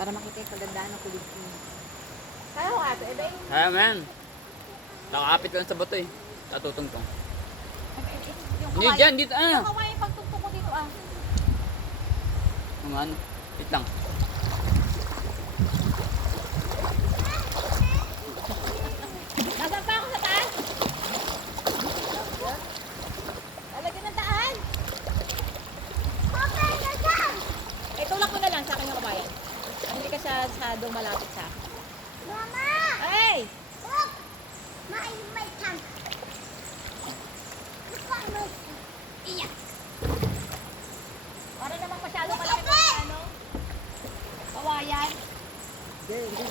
Para makita yung kagandaan ng kulig mo. Kaya ko ato, ebe. Kaya man. Nakakapit lang sa bato eh. Natutungtong. Yung Hindi kawain. dyan, dito ah. Yung kawain pagtugtog ko dito ah. Yung ano, wait lang. Nasaan pa ako sa taas? Lalagyan ng daan. Okay, nasaan? Eh, tulak mo na lang sa akin yung kabayan. Hindi ka siya malapit sa akin. Mama! Hey! Look! My tongue. Look what moves. Iya. Para naman masyado kalaki ng ano. Kawayan. Hindi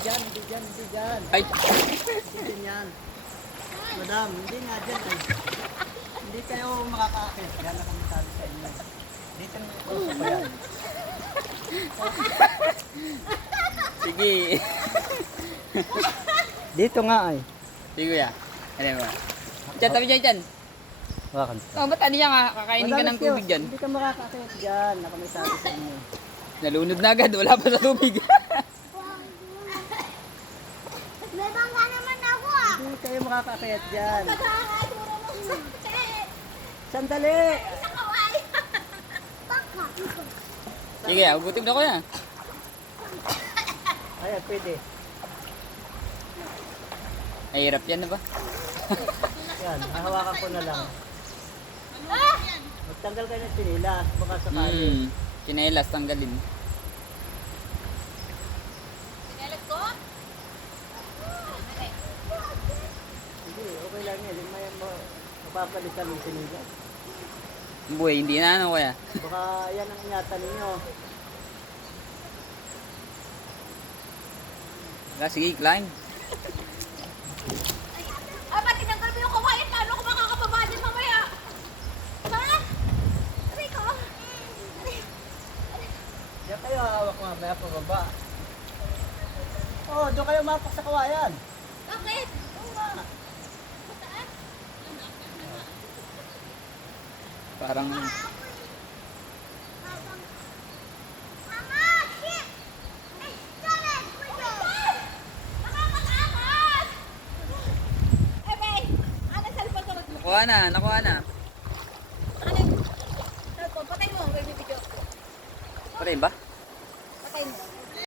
dyan. Ay! Hindi yan. Madam, hindi nga dyan ay. Hindi kayo makakaakit. Yan na kami sabi sa inyo. Dito na ito pa yan. Sige. Dito nga ay. Sige kuya. Ano mo? Diyan, tabi dyan, dyan. Wakan. Oh, ba't ano yan? Kakainin ka ng tubig dyan. Hindi ka makakaakit dyan. Na kami sabi sa inyo. Nalunod na agad, wala pa sa tubig. May bangga naman ako ah. Hindi kayo makakaakit dyan. Pagkakaturo mo sa Sandali! Sa kawayan. Baka. Sige, ugutin na kuya. Ayan, pwede. Mahirap yan na ba? Yan, hahawakan ko na lang. Magtanggal kayo ng sinilas. Baka sakali. Chinelas, tanggalin. Sinelas ko? Hindi, okay lang yan. May mapapalitan ng sinilas. Buhay, hindi na ano kuya. Baka yan ang ingatan ninyo. Sige, climb. Ah, pati tinanggal mo yung kawayan. Paano ako makakababa dyan mamaya? Ha? Aray ko. Yan kayo hawak mamaya pababa. Oh, doon kayo mapak sa kawayan. Bakit? Oo nga. Parang Mama, shit! Stop it! Nakakatakot! Eh, bay! Ano cellphone ko? nakuha na. Ano? Cellphone, patay mo. May video. Patayin ba? Patay mo.